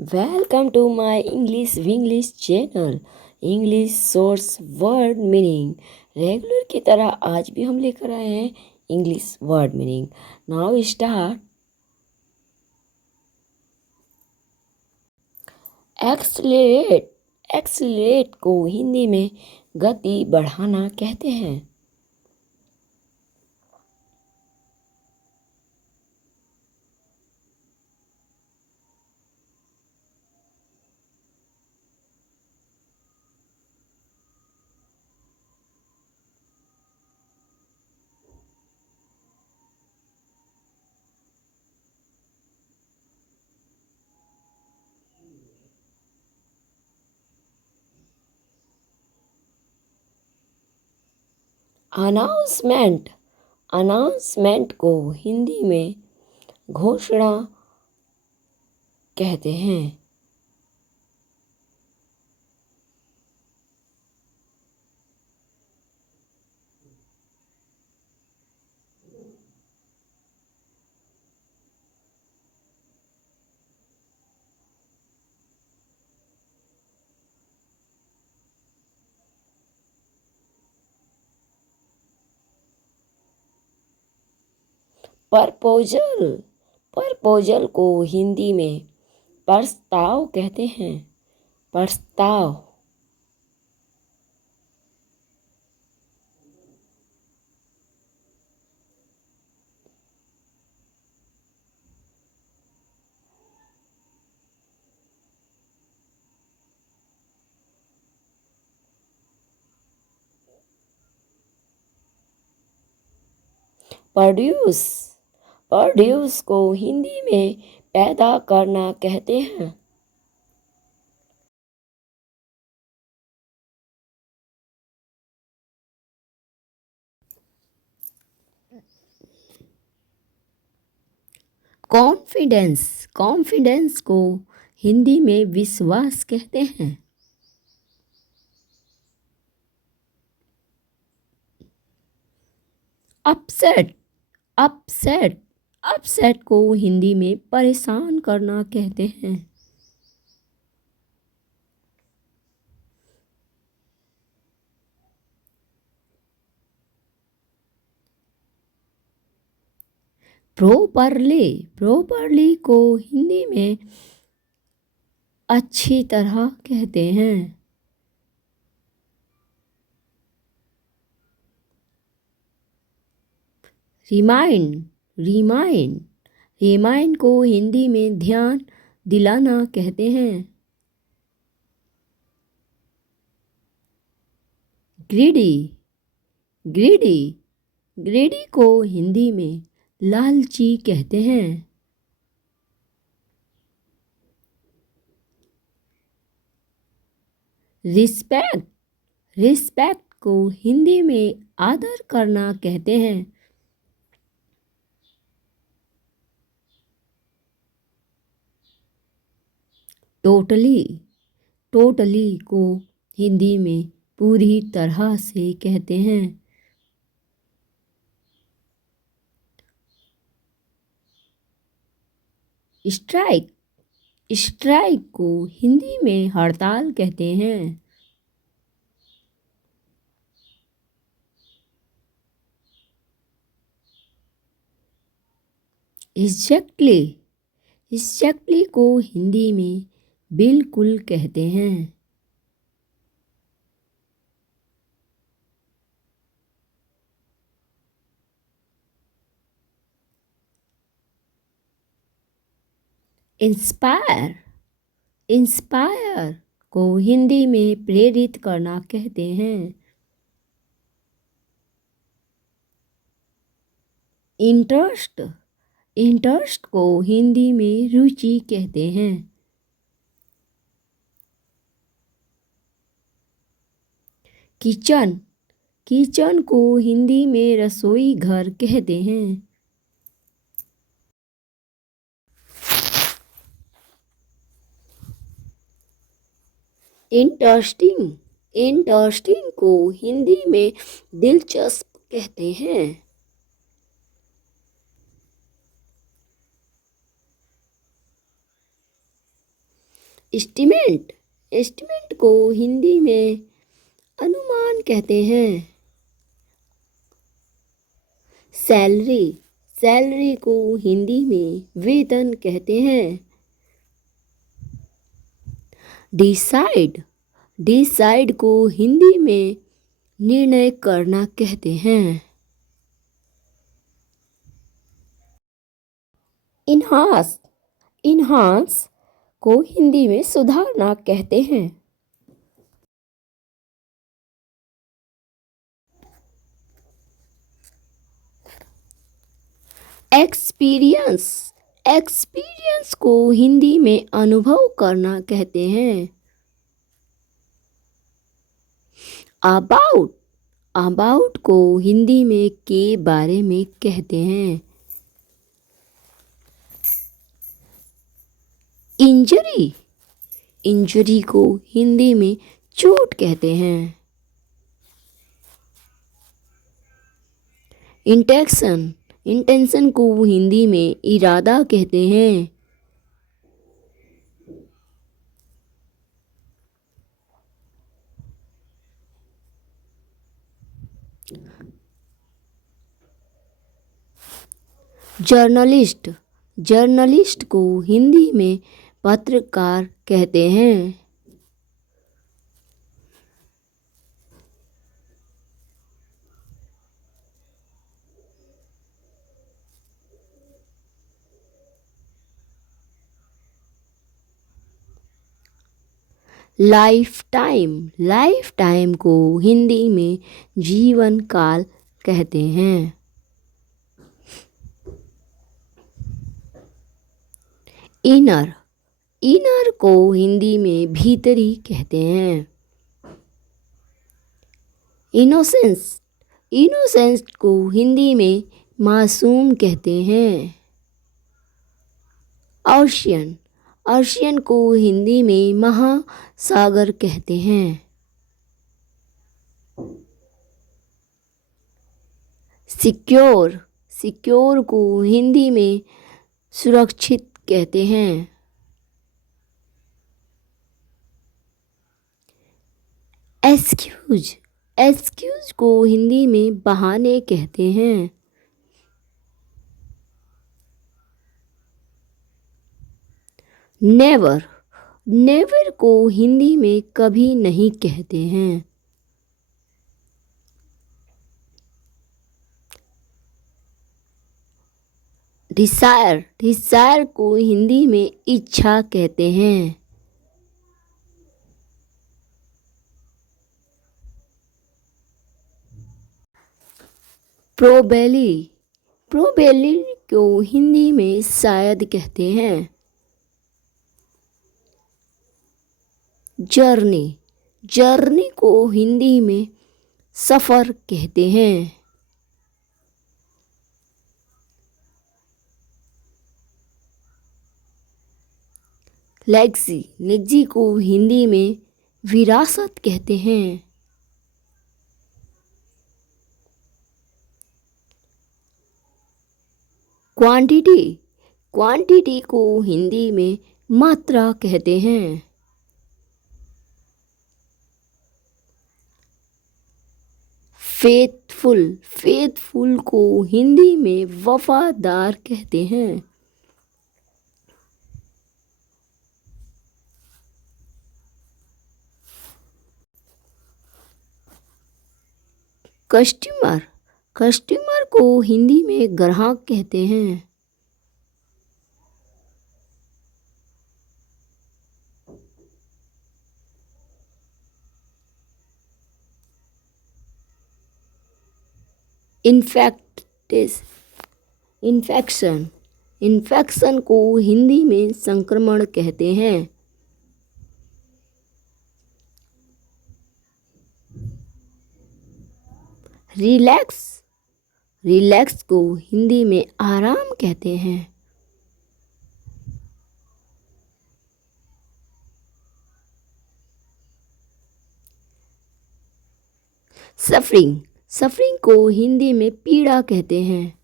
Welcome to my English channel. English source word meaning. Regular की तरह आज भी हम लेकर आए हैं English word meaning. Now start. Accelerate. Accelerate को हिंदी में गति बढ़ाना कहते हैं। अनाउंसमेंट। अनाउंसमेंट को हिंदी में घोषणा कहते हैं। प्रपोजल। प्रपोजल को हिंदी में प्रस्ताव कहते हैं। प्रस्ताव। प्रोड्यूस। प्रोड्यूस को हिंदी में पैदा करना कहते हैं। कॉन्फिडेंस। कॉन्फिडेंस को हिंदी में विश्वास कहते हैं। अपसेट। अपसेट। अपसेट को हिंदी में परेशान करना कहते हैं। प्रॉपरली। प्रॉपरली को हिंदी में अच्छी तरह कहते हैं। रिमाइंड। रिमाइंड। रिमाइंड को हिंदी में ध्यान दिलाना कहते हैं। ग्रीडी। ग्रीडी। ग्रीडी को हिंदी में लालची कहते हैं। रिस्पेक्ट। रिस्पेक्ट को हिंदी में आदर करना कहते हैं। टोटली। टोटली को हिंदी में पूरी तरह से कहते हैं। स्ट्राइक। स्ट्राइक को हिंदी में हड़ताल कहते हैं। एग्जैक्टली। एग्जैक्टली को हिंदी में बिल्कुल कहते हैं। इंस्पायर। इंस्पायर को हिंदी में प्रेरित करना कहते हैं। इंटरेस्ट। इंटरेस्ट को हिंदी में रुचि कहते हैं। किचन। किचन को हिंदी में रसोई घर कहते हैं। इंटरेस्टिंग। इंटरेस्टिंग को हिंदी में दिलचस्प कहते हैं। एस्टिमेट, एस्टिमेट को हिंदी में अनुमान कहते हैं। सैलरी, सैलरी को हिंदी में वेतन कहते हैं। डिसाइड, डिसाइड को हिंदी में निर्णय करना कहते हैं। इन्हांस, इन्हांस को हिंदी में सुधारना कहते हैं। एक्सपीरियंस, एक्सपीरियंस को हिंदी में अनुभव करना कहते हैं। अबाउट, अबाउट को हिंदी में के बारे में कहते हैं। इंजरी, इंजरी को हिंदी में चोट कहते हैं। इंटेंशन, इंटेंशन को हिंदी में इरादा कहते हैं। जर्नलिस्ट, जर्नलिस्ट को हिंदी में पत्रकार कहते हैं। लाइफ टाइम, लाइफ टाइम को हिंदी में जीवन काल कहते हैं। इनर, इनर को हिंदी में भीतरी कहते हैं। इनोसेंस, इनोसेंस को हिंदी में मासूम कहते हैं। ओशियन, ओशियन को हिंदी में महासागर कहते हैं। सिक्योर, सिक्योर को हिंदी में सुरक्षित कहते हैं। एक्सक्यूज, एक्सक्यूज को हिंदी में बहाने कहते हैं। नेवर, नेवर को हिंदी में कभी नहीं कहते हैं। डिसायर, डिसायर को हिंदी में इच्छा कहते हैं। प्रोबेबली, प्रोबेबली को हिंदी में शायद कहते हैं। जर्नी, जर्नी को हिंदी में सफ़र कहते हैं। लेगसी, लेगसी को हिंदी में विरासत कहते हैं। क्वांटिटी, क्वांटिटी को हिंदी में मात्रा कहते हैं। फेथफुल, फेथफुल को हिंदी में वफादार कहते हैं। कस्टमर, कस्टमर को हिंदी में ग्राहक कहते हैं। इन्फेक्टिस, इन्फेक्शन, इन्फेक्शन को हिंदी में संक्रमण कहते हैं। रिलैक्स, रिलैक्स को हिंदी में आराम कहते हैं। सफरिंग, सफरिंग को हिंदी में पीड़ा कहते हैं।